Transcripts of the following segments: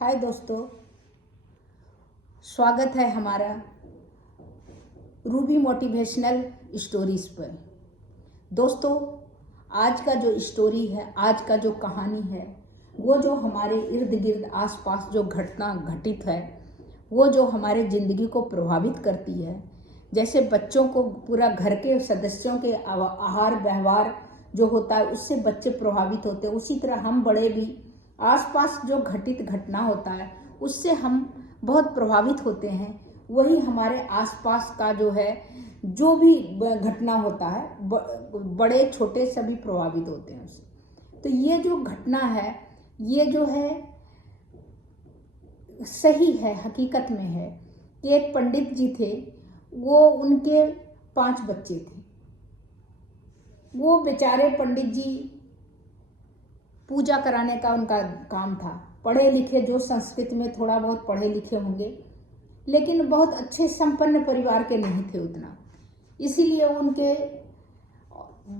हाय दोस्तों, स्वागत है हमारा रूबी मोटिवेशनल स्टोरीज पर। दोस्तों, आज का जो स्टोरी है, आज का जो कहानी है, वो जो हमारे इर्द गिर्द आसपास जो घटना घटित है, वो जो हमारे ज़िंदगी को प्रभावित करती है। जैसे बच्चों को पूरा घर के सदस्यों के आहार व्यवहार जो होता है उससे बच्चे प्रभावित होते हैं, उसी तरह हम बड़े भी आसपास जो घटित घटना होता है उससे हम बहुत प्रभावित होते हैं। वही हमारे आसपास का जो है, जो भी घटना होता है, बड़े छोटे सभी प्रभावित होते हैं उससे। तो ये जो घटना है, ये जो है सही है, हकीकत में है कि एक पंडित जी थे, वो उनके 5 बच्चे थे। वो बेचारे पंडित जी पूजा कराने का उनका काम था। पढ़े लिखे, जो संस्कृत में थोड़ा बहुत पढ़े लिखे होंगे, लेकिन बहुत अच्छे संपन्न परिवार के नहीं थे उतना, इसीलिए उनके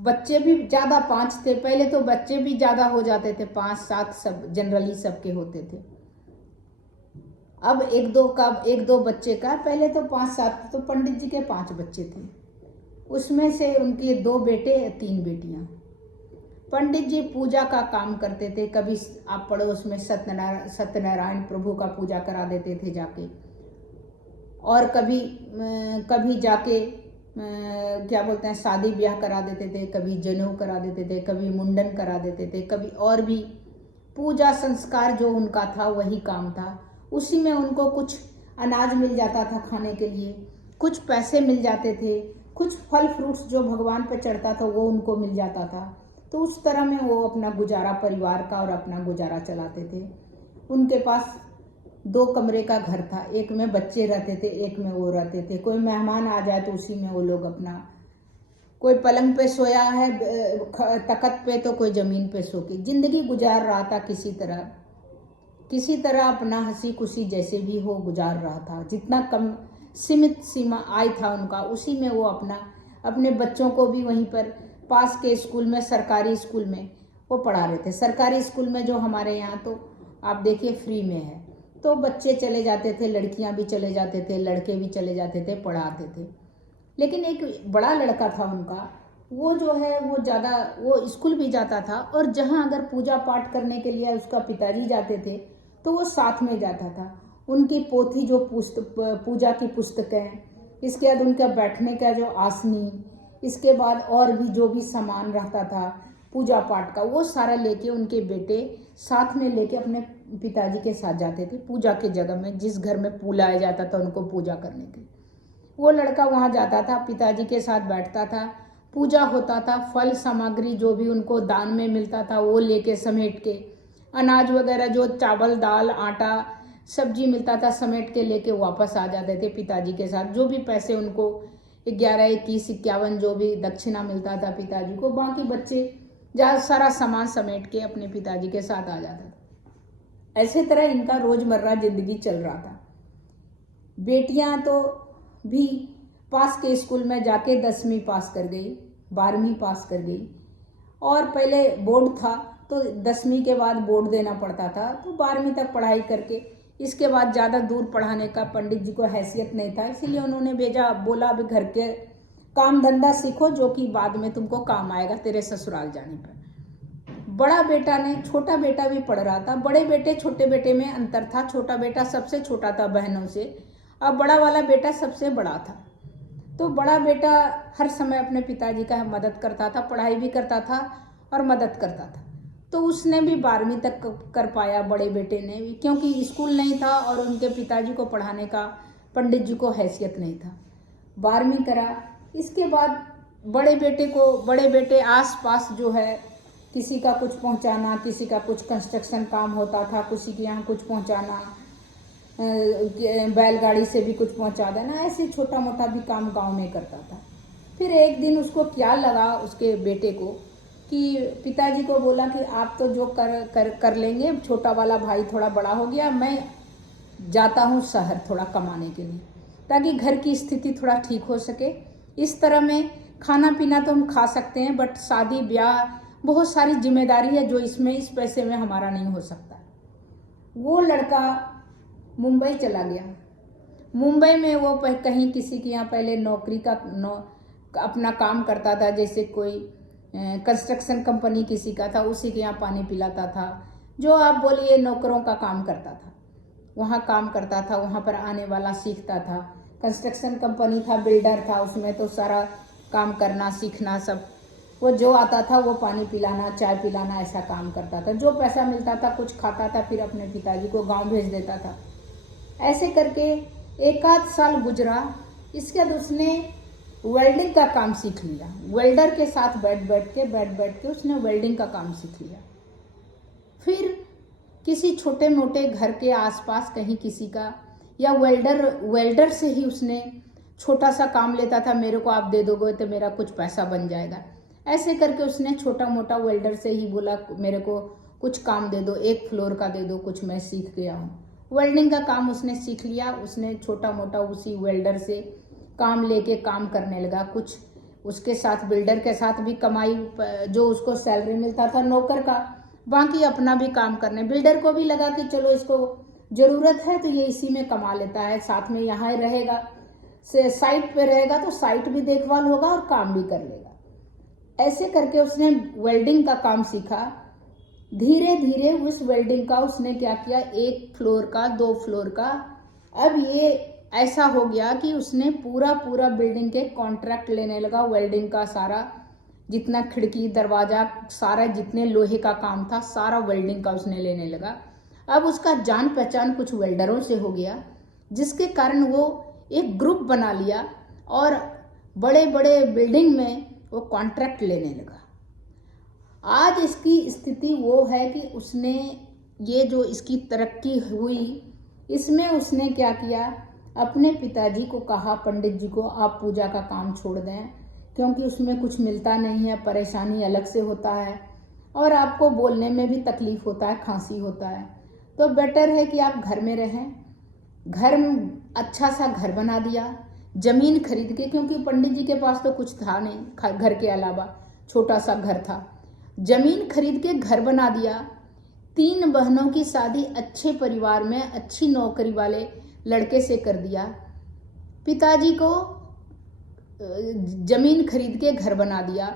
बच्चे भी ज़्यादा 5 थे। पहले तो बच्चे भी ज़्यादा हो जाते थे, 5-7 सब जनरली सबके होते थे। अब एक दो बच्चे का, पहले तो 5-7, तो पंडित जी के 5 बच्चे थे। उसमें से उनके 2 बेटे 3 बेटियां। पंडित जी पूजा का काम करते थे। कभी आप पड़ोस में सत्यनारायण प्रभु का पूजा करा देते थे जाके, और कभी जाके क्या बोलते हैं, शादी ब्याह करा देते थे, कभी जनेऊ करा देते थे, कभी मुंडन करा देते थे, कभी और भी पूजा संस्कार जो उनका था वही काम था। उसी में उनको कुछ अनाज मिल जाता था खाने के लिए, कुछ पैसे मिल जाते थे, कुछ फल फ्रूट्स जो भगवान पे चढ़ता था वो उनको मिल जाता था। तो उस तरह में वो अपना गुजारा, परिवार का और अपना गुजारा चलाते थे। उनके पास 2 कमरे का घर था, एक में बच्चे रहते थे, एक में वो रहते थे। कोई मेहमान आ जाए तो उसी में वो लोग अपना, कोई पलंग पे सोया है तख्त पे, तो कोई ज़मीन पे सो के जिंदगी गुजार रहा था। किसी तरह अपना हंसी खुशी जैसे भी हो गुजार रहा था। जितना कम सीमित सीमा आय था उनका, उसी में वो अपने बच्चों को भी वहीं पर पास के स्कूल में, सरकारी स्कूल में वो पढ़ा रहे थे। सरकारी स्कूल में जो हमारे यहाँ तो आप देखिए फ्री में है, तो बच्चे चले जाते थे, लड़कियाँ भी चले जाते थे, लड़के भी चले जाते थे, पढ़ाते थे। लेकिन एक बड़ा लड़का था उनका, वो जो है वो स्कूल भी जाता था, और जहाँ अगर पूजा पाठ करने के लिए उसका पिताजी जाते थे तो वो साथ में जाता था। उनकी पोथी जो पूजा की पुस्तकें, इसके बाद उनका बैठने का जो आसनी, इसके बाद और भी जो भी सामान रहता था पूजा पाठ का, वो सारा लेके उनके बेटे साथ में लेके अपने पिताजी के साथ जाते थे पूजा के जगह में, जिस घर में बुलाया जाता था उनको पूजा करने के। वो लड़का वहाँ जाता था, पिताजी के साथ बैठता था, पूजा होता था, फल सामग्री जो भी उनको दान में मिलता था वो लेके समेट के, अनाज वगैरह जो चावल दाल आटा सब्जी मिलता था समेट के लेके वापस आ जाते थे पिताजी के साथ। जो भी पैसे उनको 11, 21, 51 जो भी दक्षिणा मिलता था पिताजी को, बाकी बच्चे जहाँ सारा सामान समेट के अपने पिताजी के साथ आ जाता था। ऐसे तरह इनका रोजमर्रा जिंदगी चल रहा था। बेटियां तो भी पास के स्कूल में जाके 10वीं पास कर गई, 12वीं पास कर गई, और पहले बोर्ड था तो 10वीं के बाद बोर्ड देना पड़ता था, तो 12वीं तक पढ़ाई करके इसके बाद ज़्यादा दूर पढ़ाने का पंडित जी को हैसियत नहीं था, इसीलिए उन्होंने भेजा, बोला अभी घर के काम धंधा सीखो जो कि बाद में तुमको काम आएगा तेरे ससुराल जाने पर। बड़ा बेटा ने, छोटा बेटा भी पढ़ रहा था। बड़े बेटे छोटे बेटे में अंतर था, छोटा बेटा सबसे छोटा था बहनों से, अब बड़ा वाला बेटा सबसे बड़ा था। तो बड़ा बेटा हर समय अपने पिताजी का मदद करता था, पढ़ाई भी करता था और मदद करता था। तो उसने भी 12वीं तक कर पाया, बड़े बेटे ने भी, क्योंकि स्कूल नहीं था और उनके पिताजी को पढ़ाने का पंडित जी को हैसियत नहीं था। 12वीं करा। इसके बाद बड़े बेटे आस पास जो है, किसी का कुछ पहुंचाना, किसी का कुछ कंस्ट्रक्शन काम होता था, किसी के यहाँ कुछ पहुंचाना, बैलगाड़ी से भी कुछ पहुंचा देना, ऐसे छोटा मोटा भी काम गांव में करता था। फिर एक दिन उसको क्या लगा, उसके बेटे को, कि पिताजी को बोला कि आप तो जो कर लेंगे, छोटा वाला भाई थोड़ा बड़ा हो गया, मैं जाता हूँ शहर थोड़ा कमाने के लिए, ताकि घर की स्थिति थोड़ा ठीक हो सके। इस तरह में खाना पीना तो हम खा सकते हैं, बट शादी ब्याह बहुत सारी जिम्मेदारी है जो इसमें इस पैसे में हमारा नहीं हो सकता। वो लड़का मुंबई चला गया। मुंबई में वो कहीं किसी के यहाँ पहले नौकरी का अपना काम करता था, जैसे कोई कंस्ट्रक्शन कंपनी किसी का था, उसी के यहाँ पानी पिलाता था, जो आप बोलिए नौकरों का काम करता था। वहाँ काम करता था, वहाँ पर आने वाला सीखता था। कंस्ट्रक्शन कंपनी था, बिल्डर था, उसमें तो सारा काम करना सीखना सब, वो जो आता था वो पानी पिलाना चाय पिलाना ऐसा काम करता था। जो पैसा मिलता था कुछ खाता था, फिर अपने पिताजी को गांव भेज देता था। ऐसे करके एक आध साल गुजरा। इसके बाद उसने वेल्डिंग का काम सीख लिया। वेल्डर के साथ बैठ बैठ के उसने वेल्डिंग का काम सीख लिया। फिर किसी छोटे मोटे घर के आसपास कहीं किसी का, या वेल्डर से ही उसने छोटा सा काम लेता था, मेरे को आप दे दोगे तो मेरा कुछ पैसा बन जाएगा। ऐसे करके उसने छोटा मोटा वेल्डर से ही बोला मेरे को कुछ काम दे दो, 1 फ्लोर का दे दो, कुछ मैं सीख गया हूँ। वेल्डिंग का काम उसने सीख लिया। उसने छोटा मोटा उसी वेल्डर से काम लेके काम करने लगा। कुछ उसके साथ बिल्डर के साथ भी कमाई, जो उसको सैलरी मिलता था नौकर का, बाकी अपना भी काम करने। बिल्डर को भी लगा कि चलो इसको ज़रूरत है तो ये इसी में कमा लेता है, साथ में यहाँ रहेगा, साइट पे रहेगा तो साइट भी देखभाल होगा और काम भी कर लेगा। ऐसे करके उसने वेल्डिंग का काम सीखा। धीरे धीरे उस वेल्डिंग का उसने क्या किया, 1 फ्लोर का 2 फ्लोर का, अब ये ऐसा हो गया कि उसने पूरा बिल्डिंग के कॉन्ट्रैक्ट लेने लगा। वेल्डिंग का सारा जितना खिड़की दरवाजा सारा जितने लोहे का काम था सारा वेल्डिंग का उसने लेने लगा। अब उसका जान पहचान कुछ वेल्डरों से हो गया, जिसके कारण वो एक ग्रुप बना लिया और बड़े बड़े बिल्डिंग में वो कॉन्ट्रैक्ट लेने लगा। आज इसकी स्थिति वो है कि उसने ये जो इसकी तरक्की हुई, इसमें उसने क्या किया, अपने पिताजी को कहा पंडित जी को आप पूजा का काम छोड़ दें, क्योंकि उसमें कुछ मिलता नहीं है, परेशानी अलग से होता है और आपको बोलने में भी तकलीफ होता है, खांसी होता है, तो बेटर है कि आप घर में रहें। घर अच्छा सा घर बना दिया, जमीन खरीद के, क्योंकि पंडित जी के पास तो कुछ था नहीं घर के अलावा, छोटा सा घर था। जमीन खरीद के घर बना दिया। 3 बहनों की शादी अच्छे परिवार में अच्छी नौकरी वाले लड़के से कर दिया। पिताजी को जमीन खरीद के घर बना दिया,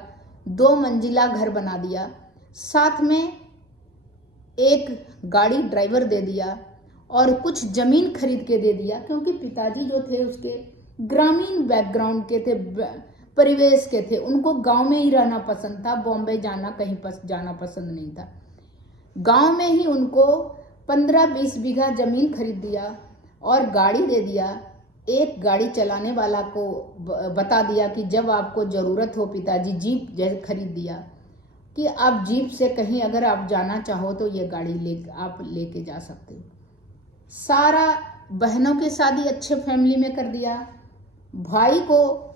2 मंजिला घर बना दिया, साथ में एक गाड़ी ड्राइवर दे दिया और कुछ जमीन खरीद के दे दिया, क्योंकि पिताजी जो थे उसके ग्रामीण बैकग्राउंड के थे, परिवेश के थे, उनको गांव में ही रहना पसंद था, बॉम्बे जाना कहीं जाना पसंद नहीं था। गांव में ही उनको 15-20 बीघा जमीन खरीद दिया और गाड़ी दे दिया। एक गाड़ी चलाने वाला को बता दिया कि जब आपको ज़रूरत हो, पिताजी जीप जैसे खरीद दिया कि आप जीप से कहीं अगर आप जाना चाहो तो ये गाड़ी आप लेके जा सकते हो। सारा बहनों की शादी अच्छे फैमिली में कर दिया। भाई को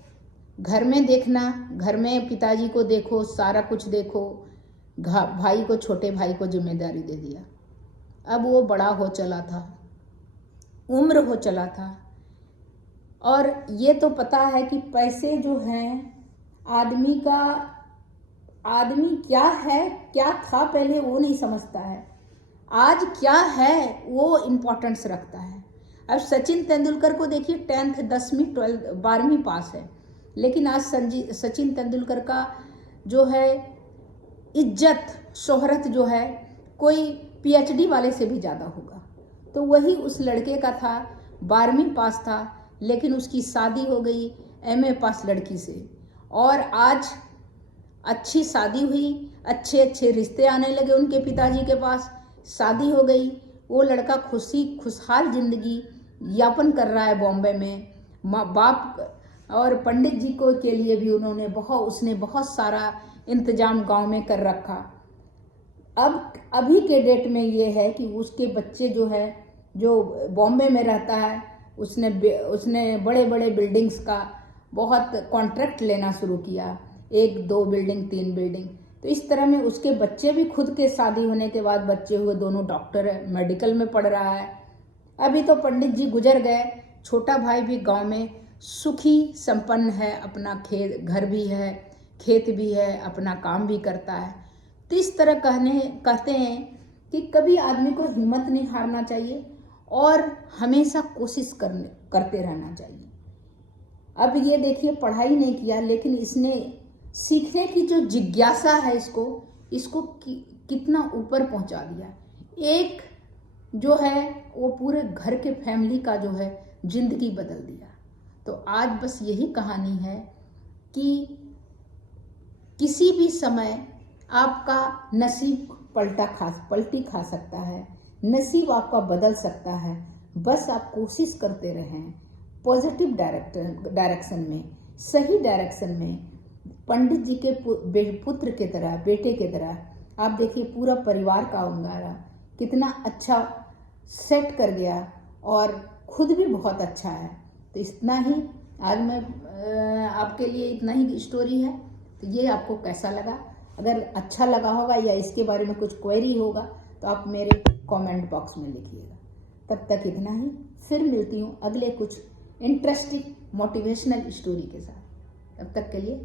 घर में देखना, घर में पिताजी को देखो, सारा कुछ देखो। भाई को, छोटे भाई को जिम्मेदारी दे दिया। अब वो बड़ा हो चला था, उम्र हो चला था, और ये तो पता है कि पैसे जो हैं आदमी क्या है, क्या था पहले वो नहीं समझता है, आज क्या है वो इम्पोर्टेंस रखता है। अब सचिन तेंदुलकर को देखिए, 10th 10वीं 12वीं पास है, लेकिन आज सचिन तेंदुलकर का जो है इज्जत शोहरत जो है कोई PhD वाले से भी ज़्यादा होगा। तो वही उस लड़के का था, 12वीं पास था, लेकिन उसकी शादी हो गई MA पास लड़की से, और आज अच्छी शादी हुई, अच्छे रिश्ते आने लगे उनके पिताजी के पास, शादी हो गई। वो लड़का खुशहाल जिंदगी यापन कर रहा है बॉम्बे में। माँ बाप और पंडित जी को के लिए भी उसने बहुत सारा इंतजाम गांव में कर रखा। अब अभी के डेट में ये है कि उसके बच्चे जो है, जो बॉम्बे में रहता है, उसने बड़े बड़े बिल्डिंग्स का बहुत कॉन्ट्रैक्ट लेना शुरू किया, 1 2 बिल्डिंग 3 बिल्डिंग। तो इस तरह में उसके बच्चे भी, खुद के शादी होने के बाद बच्चे हुए, दोनों डॉक्टर है, मेडिकल में पढ़ रहा है। अभी तो पंडित जी गुजर गए, छोटा भाई भी गांव में सुखी संपन्न है, अपना घर भी है, खेत भी है, अपना काम भी करता है। तो इस तरह कहते हैं कि कभी आदमी को हिम्मत नहीं हारना चाहिए और हमेशा कोशिश करते रहना चाहिए। अब ये देखिए, पढ़ाई नहीं किया लेकिन इसने सीखने की जो जिज्ञासा है इसको कितना ऊपर पहुंचा दिया। एक जो है वो पूरे घर के फैमिली का जो है जिंदगी बदल दिया। तो आज बस यही कहानी है कि किसी भी समय आपका नसीब पलटी खा सकता है, नसीब आपका बदल सकता है। बस आप कोशिश करते रहें पॉजिटिव डायरेक्शन में, सही डायरेक्शन में। पंडित जी के पुत्र के तरह, बेटे के तरह आप देखिए पूरा परिवार का उंगारा कितना अच्छा सेट कर गया और खुद भी बहुत अच्छा है। तो इतना ही आज मैं आपके लिए इतना ही स्टोरी है। तो ये आपको कैसा लगा? अगर अच्छा लगा होगा या इसके बारे में कुछ क्वेरी होगा तो आप मेरे कमेंट बॉक्स में लिखिएगा। तब तक इतना ही, फिर मिलती हूँ अगले कुछ इंटरेस्टिंग मोटिवेशनल स्टोरी के साथ। तब तक के लिए